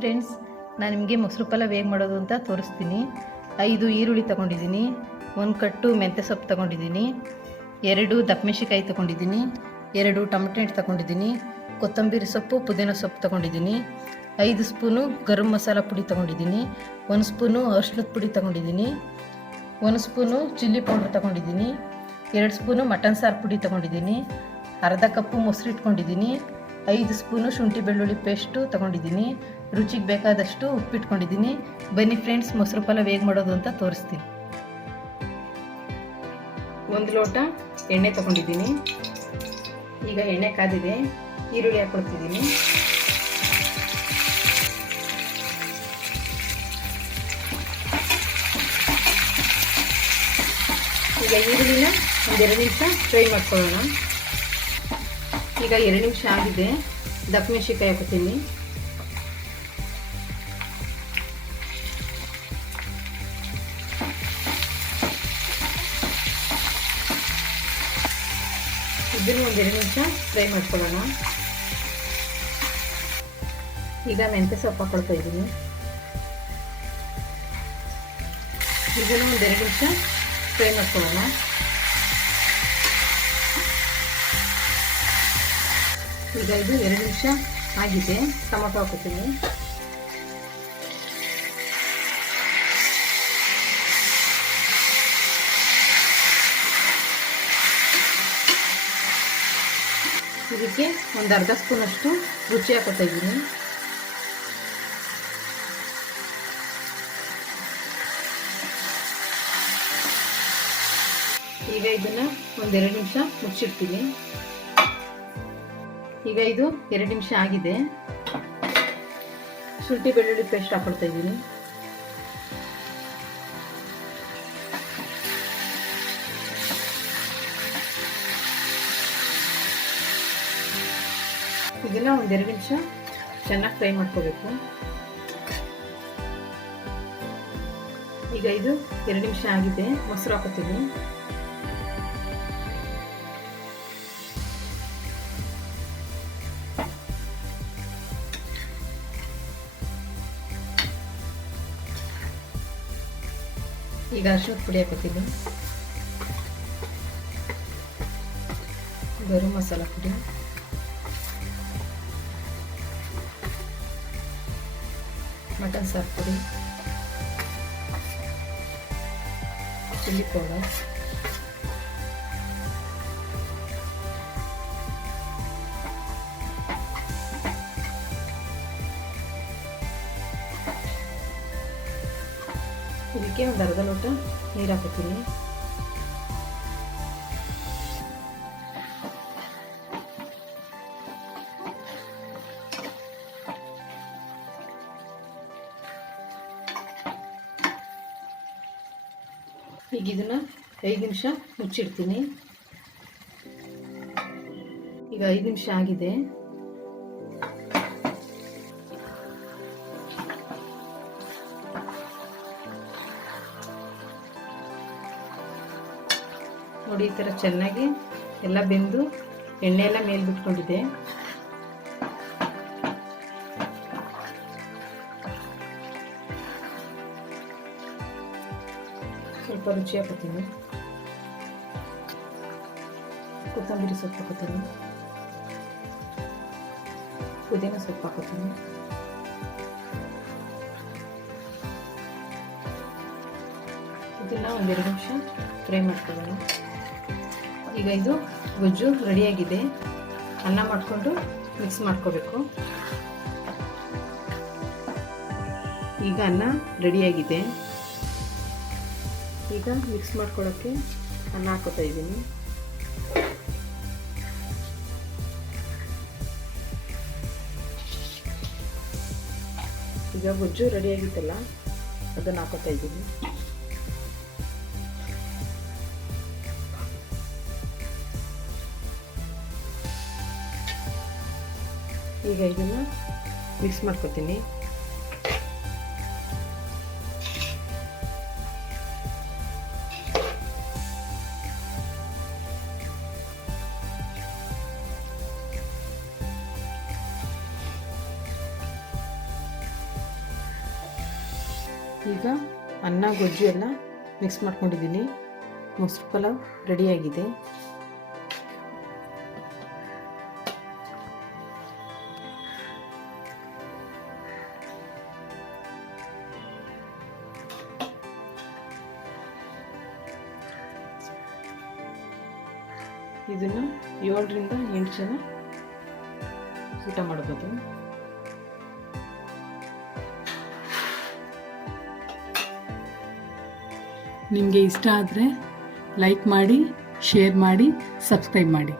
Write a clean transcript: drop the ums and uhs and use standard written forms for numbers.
Friends, ನಾನು ನಿಮಗೆ ಮೊಸರು ಪಲಾವ್ ಹೇಗೆ ಮಾಡೋದು ಅಂತ ತೋರಿಸ್ತೀನಿ. 5 ಈರುಳ್ಳಿ ತೊಗೊಂಡಿದ್ದೀನಿ, 1 ಕಟ್ಟು ಮೆಂತ್ಯ ಸೊಪ್ಪು ತೊಗೊಂಡಿದ್ದೀನಿ, 2 ದಪ್ಪಮೆಣಸಿಕಾಯಿ ತೊಗೊಂಡಿದ್ದೀನಿ, 2 ಟೊಮೆಟೊ ಹಣ್ಣು ತೊಗೊಂಡಿದ್ದೀನಿ, ಕೊತ್ತಂಬರಿ ಸೊಪ್ಪು ಪುದೀನ ಸೊಪ್ಪು ತೊಗೊಂಡಿದ್ದೀನಿ, 5 ಸ್ಪೂನು ಗರಂ ಮಸಾಲ ಪುಡಿ ತೊಗೊಂಡಿದ್ದೀನಿ, 1 ಸ್ಪೂನು ಅರಿಶಿನದ ಪುಡಿ ತೊಗೊಂಡಿದ್ದೀನಿ, 1 ಸ್ಪೂನು ಚಿಲ್ಲಿ ಪೌಡ್ರ್ ತೊಗೊಂಡಿದ್ದೀನಿ, 2 ಸ್ಪೂನು ಮಟನ್ ಸಾರು ಪುಡಿ ತೊಗೊಂಡಿದ್ದೀನಿ, ಅರ್ಧ ಕಪ್ಪು ಮೊಸರು ಇಟ್ಕೊಂಡಿದ್ದೀನಿ, 5 ಸ್ಪೂನು ಶುಂಠಿ ಬೆಳ್ಳುಳ್ಳಿ ಪೇಸ್ಟು ತೊಗೊಂಡಿದ್ದೀನಿ, ರುಚಿಗೆ ಬೇಕಾದಷ್ಟು ಉಪ್ಪಿಟ್ಕೊಂಡಿದ್ದೀನಿ. ಬನ್ನಿ ಫ್ರೆಂಡ್ಸ್, ಮೊಸರು ಪಲಾವ್ ಹೇಗೆ ಮಾಡೋದು ಅಂತ ತೋರಿಸ್ತೀನಿ. 1 ಲೋಟ ಎಣ್ಣೆ ತೊಗೊಂಡಿದ್ದೀನಿ. ಈಗ ಎಣ್ಣೆ ಕಾದಿದೆ, ಈರುಳ್ಳಿ ಹಾಕ್ಕೊಳ್ತಿದ್ದೀನಿ. ಈಗ ಈರುಳ್ಳಿನ 1-2 ನಿಮಿಷ ಫ್ರೈ ಮಾಡ್ಕೊಳ್ಳೋಣ. ಈಗ 2 ನಿಮಿಷ ಆಗಿದೆ, ದಪ್ಪಮೆಣಸಿಕಾಯಿ ಹಾಕ್ತೀನಿ. ಇದನ್ನು 1-2 ನಿಮಿಷ ಫ್ರೈ ಮಾಡ್ಕೊಳ್ಳೋಣ. ಈಗ ಮೆಂತ್ಯ ಸೊಪ್ಪು ಹಾಕ್ಕೊಳ್ತಾ ಇದ್ದೀನಿ. ಇದನ್ನು 1-2 ನಿಮಿಷ ಫ್ರೈ ಮಾಡ್ಕೊಳ್ಳೋಣ. ಈಗ ಇದು 2 ನಿಮಿಷ ಆಗಿದೆ, ಟೊಮೊಟೊ ಹಾಕ್ತೀನಿ. ಇದಕ್ಕೆ 1/2 ಸ್ಪೂನಷ್ಟು ರುಚಿ ಹಾಕ್ತಾ ಇದ್ದೀನಿ. ಈಗ ಇದನ್ನು 1-2 ನಿಮಿಷ ಮುಚ್ಚಿಡ್ತೀನಿ. ಈಗ ಇದು 2 ನಿಮಿಷ ಆಗಿದೆ, ಶುಂಠಿ ಬೆಳ್ಳುಳ್ಳಿ ಪೇಸ್ಟ್ ಹಾಕೊಳ್ತಾ ಇದ್ದೀನಿ. ಇದನ್ನ 1-2 ನಿಮಿಷ ಚೆನ್ನಾಗಿ ಫ್ರೈ ಮಾಡ್ಕೋಬೇಕು. ಈಗ ಇದು 2 ನಿಮಿಷ ಆಗಿದೆ, ಮೊಸರು ಹಾಕೋತೀನಿ. ಈಗ ಅರಿಶಿನದ ಪುಡಿ ಹಾಕೋತೀನಿ, ಗರಂ ಮಸಾಲ ಪುಡಿ, ಮಟನ್ ಸಾರು ಪುಡಿ, ಚಿಲ್ಲಿ ಪೌಡರ್, ಇದಕ್ಕೆ 1/2 ಲೋಟ ನೀರು ಹಾಕೋತೀನಿ. ಈಗ ಇದನ್ನ 5 ನಿಮಿಷ ಮುಚ್ಚಿಡ್ತೀನಿ. ಈಗ 5 ನಿಮಿಷ ಆಗಿದೆ. ನೋಡಿ, ಈ ಥರ ಚೆನ್ನಾಗಿ ಎಲ್ಲ ಬೆಂದು ಎಣ್ಣೆ ಎಲ್ಲ ಮೇಲೆ ಬಿಟ್ಕೊಂಡಿದೆ. ಸ್ವಲ್ಪ ರುಚಿ ಹಾಕೋತೀನಿ. ಕೊತ್ತಂಬರಿ ಸೊಪ್ಪು ಹಾಕೋತೀನಿ, ಪುದೀನ ಸೊಪ್ಪು ಹಾಕೋತೀನಿ. ಇದನ್ನ 1-2 ನಿಮಿಷ ಫ್ರೈ ಮಾಡ್ಕೊಳ್ಳೋಣ. ಈಗ ಇದು ಗೊಜ್ಜು ರೆಡಿಯಾಗಿದೆ. ಅನ್ನ ಮಾಡಿಕೊಂಡು ಮಿಕ್ಸ್ ಮಾಡ್ಕೋಬೇಕು. ಈಗ ಅನ್ನ ರೆಡಿಯಾಗಿದೆ. ಈಗ ಮಿಕ್ಸ್ ಮಾಡ್ಕೊಳ್ಳೋಕ್ಕೆ ಅನ್ನ ಹಾಕೋತಾ ಇದ್ದೀನಿ. ಈಗ ಗೊಜ್ಜು ರೆಡಿಯಾಗಿತ್ತಲ್ಲ, ಅದನ್ನು ಹಾಕೋತಾ ಇದ್ದೀನಿ. ಈಗ ಇದನ್ನು ಮಿಕ್ಸ್ ಮಾಡ್ಕೊತೀನಿ. ಈಗ ಅನ್ನ ಗೊಜ್ಜು ಎಲ್ಲ ಮಿಕ್ಸ್ ಮಾಡ್ಕೊಂಡಿದ್ದೀನಿ. ಮೊಸರು ಪಲಾವ್ ರೆಡಿಯಾಗಿದೆ. ಇದನ್ನು 7ರಿಂದ 8 ಜನ ಊಟ ಮಾಡ್ಬೋದು. ನಿಮಗೆ ಇಷ್ಟ ಆದರೆ ಲೈಕ್ ಮಾಡಿ, ಶೇರ್ ಮಾಡಿ, ಸಬ್ಸ್ಕ್ರೈಬ್ ಮಾಡಿ.